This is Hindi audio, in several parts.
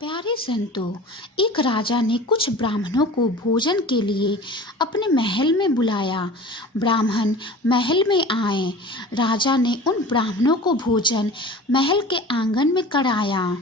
प्यारे संतों, एक राजा ने कुछ ब्राह्मणों को भोजन के लिए अपने महल में बुलाया। ब्राह्मण महल में आए। राजा ने उन ब्राह्मणों को भोजन महल के आंगन में कराया।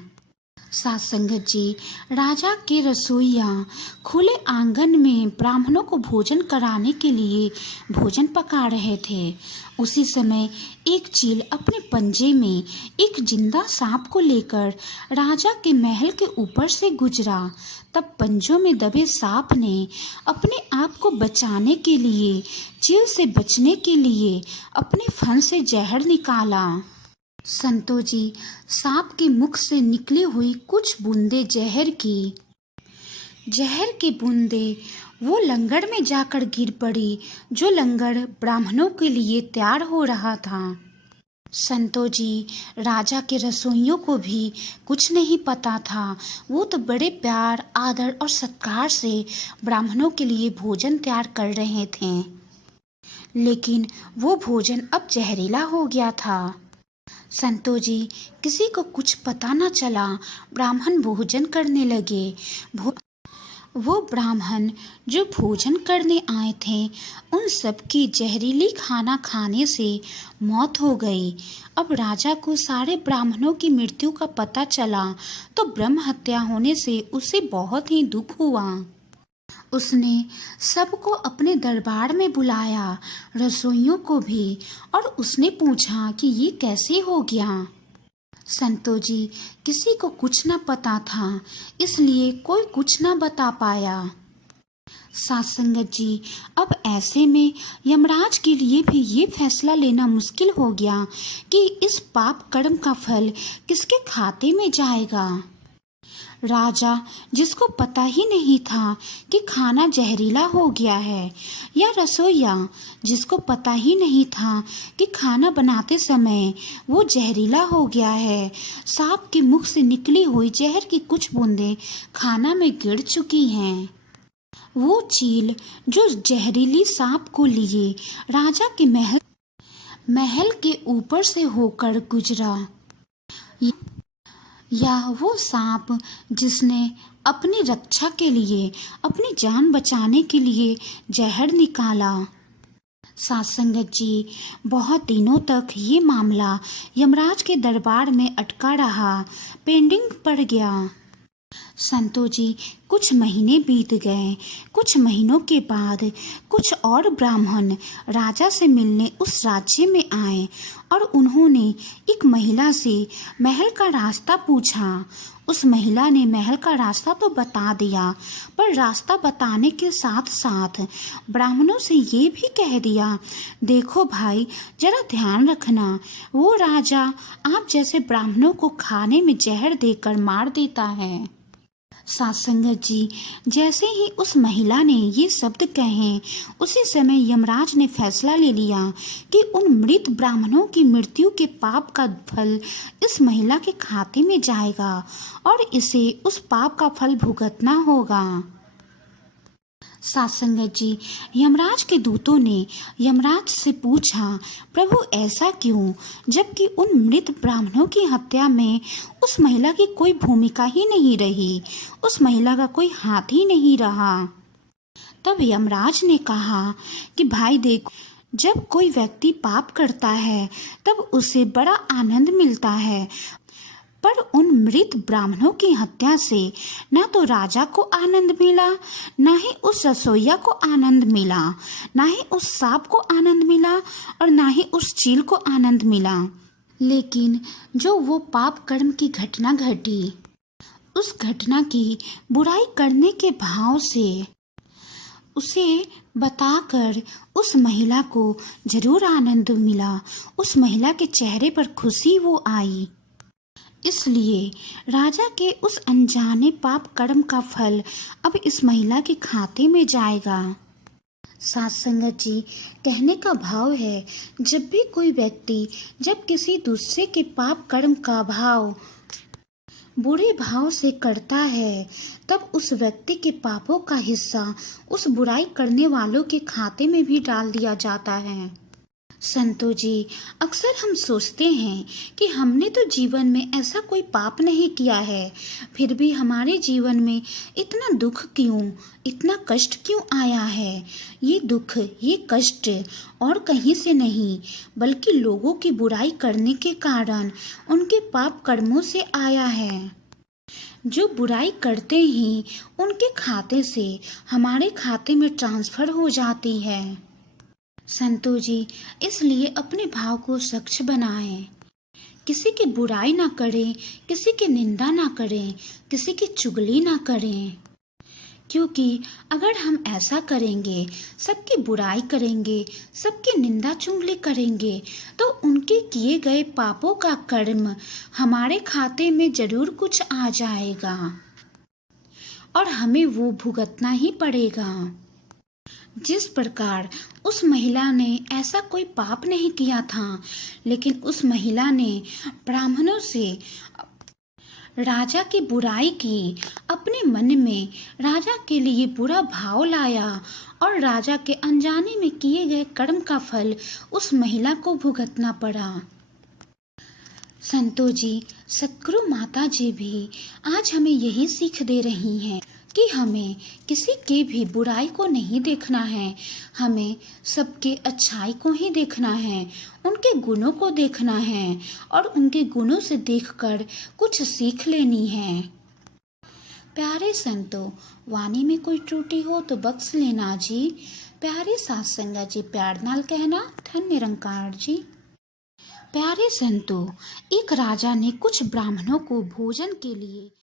साथ संगत जी, राजा के रसोइया खुले आंगन में ब्राह्मणों को भोजन कराने के लिए भोजन पका रहे थे। उसी समय एक चील अपने पंजे में एक जिंदा सांप को लेकर राजा के महल के ऊपर से गुजरा। तब पंजों में दबे सांप ने अपने आप को बचाने के लिए, चील से बचने के लिए अपने फन से जहर निकाला। संतो जी, सांप के मुख से निकली हुई कुछ बूंदे जहर की बूंदे वो लंगर में जाकर गिर पड़ी, जो लंगर ब्राह्मणों के लिए तैयार हो रहा था। संतो जी, राजा के रसोइयों को भी कुछ नहीं पता था। वो तो बड़े प्यार, आदर और सत्कार से ब्राह्मणों के लिए भोजन तैयार कर रहे थे, लेकिन वो भोजन अब जहरीला हो गया था। संतो जी, किसी को कुछ पता न चला। ब्राह्मण भोजन करने लगे। वो ब्राह्मण जो भोजन करने आए थे, उन सब की जहरीली खाना खाने से मौत हो गई। अब राजा को सारे ब्राह्मणों की मृत्यु का पता चला तो ब्रह्म हत्या होने से उसे बहुत ही दुख हुआ। उसने सबको अपने दरबार में बुलाया, रसोइयों को भी, और उसने पूछा कि ये कैसे हो गया। संतो जी, किसी को कुछ न पता था, इसलिए कोई कुछ न बता पाया। साथ संगत जी, अब ऐसे में यमराज के लिए भी ये फैसला लेना मुश्किल हो गया कि इस पाप कर्म का फल किसके खाते में जाएगा। राजा, जिसको पता ही नहीं था कि खाना जहरीला हो गया है, या रसोइया, जिसको पता ही नहीं था कि खाना बनाते समय वो जहरीला हो गया है। सांप के मुख से निकली हुई जहर की कुछ बूंदें खाना में गिर चुकी हैं। वो चील जो जहरीली सांप को लिए राजा के महल के ऊपर से होकर गुजरा, या वो सांप जिसने अपनी रक्षा के लिए, अपनी जान बचाने के लिए जहर निकाला। साथ संगत जी, बहुत दिनों तक ये मामला यमराज के दरबार में अटका रहा, पेंडिंग पड़ गया। संतो जी, कुछ महीने बीत गए। कुछ महीनों के बाद कुछ और ब्राह्मण राजा से मिलने उस राज्य में आए और उन्होंने एक महिला से महल का रास्ता पूछा। उस महिला ने महल का रास्ता तो बता दिया, पर रास्ता बताने के साथ साथ ब्राह्मणों से ये भी कह दिया, देखो भाई, जरा ध्यान रखना, वो राजा आप जैसे ब्राह्मणों को खाने में जहर देकर मार देता है। साथ संगत जी, जैसे ही उस महिला ने ये शब्द कहे, उसी समय यमराज ने फैसला ले लिया कि उन मृत ब्राह्मणों की मृत्यु के पाप का फल इस महिला के खाते में जाएगा और इसे उस पाप का फल भुगतना होगा। साथ संगत जी, यमराज के दूतों ने यमराज से पूछा, प्रभु ऐसा क्यों, जबकि उन मृत ब्राह्मणों की हत्या में उस महिला की कोई भूमिका ही नहीं रही, उस महिला का कोई हाथ ही नहीं रहा। तब यमराज ने कहा कि भाई देखो, जब कोई व्यक्ति पाप करता है तब उसे बड़ा आनंद मिलता है, पर उन मृत ब्राह्मणों की हत्या से न तो राजा को आनंद मिला, न ही उस रसोइया को आनंद मिला, न ही उस सांप को आनंद मिला, और न ही उस चील को आनंद मिला। लेकिन जो वो पाप कर्म की घटना घटी, उस घटना की बुराई करने के भाव से उसे बताकर उस महिला को जरूर आनंद मिला। उस महिला के चेहरे पर खुशी वो आई। इसलिए राजा के उस अनजाने पाप कर्म का फल अब इस महिला के खाते में जाएगा। साथ संगत जी, कहने का भाव है, जब भी कोई व्यक्ति जब किसी दूसरे के पाप कर्म का भाव बुरे भाव से करता है, तब उस व्यक्ति के पापों का हिस्सा उस बुराई करने वालों के खाते में भी डाल दिया जाता है। संतो जी, अक्सर हम सोचते हैं कि हमने तो जीवन में ऐसा कोई पाप नहीं किया है, फिर भी हमारे जीवन में इतना दुख क्यों, इतना कष्ट क्यों आया है। ये दुख, ये कष्ट और कहीं से नहीं, बल्कि लोगों की बुराई करने के कारण, उनके पाप कर्मों से आया है। जो बुराई करते ही उनके खाते से हमारे खाते में ट्रांसफर हो जाती है। संतो जी, इसलिए अपने भाव को स्वच्छ बनाएं। किसी की बुराई ना करें, किसी की निंदा ना करें, किसी की चुगली ना करें। क्योंकि अगर हम ऐसा करेंगे, सबकी बुराई करेंगे, सबकी निंदा चुगली करेंगे, तो उनके किए गए पापों का कर्म हमारे खाते में जरूर कुछ आ जाएगा और हमें वो भुगतना ही पड़ेगा। जिस प्रकार उस महिला ने ऐसा कोई पाप नहीं किया था, लेकिन उस महिला ने ब्राह्मणों से राजा की बुराई की, अपने मन में राजा के लिए बुरा भाव लाया और राजा के अनजाने में किए गए कर्म का फल उस महिला को भुगतना पड़ा। संतो जी, सतगुरु माता जी भी आज हमें यही सीख दे रही हैं कि हमें किसी के भी बुराई को नहीं देखना है, हमें सबके अच्छाई को ही देखना है, उनके गुणों को देखना है और उनके गुणों से देखकर कुछ सीख लेनी है। प्यारे संतों, वाणी में कोई त्रुटि हो तो बख्श लेना जी। प्यारे साथ संगत जी, प्यार नाल कहना धन निरंकार जी। प्यारे संतों, एक राजा ने कुछ ब्राह्मणों को भोजन के लिए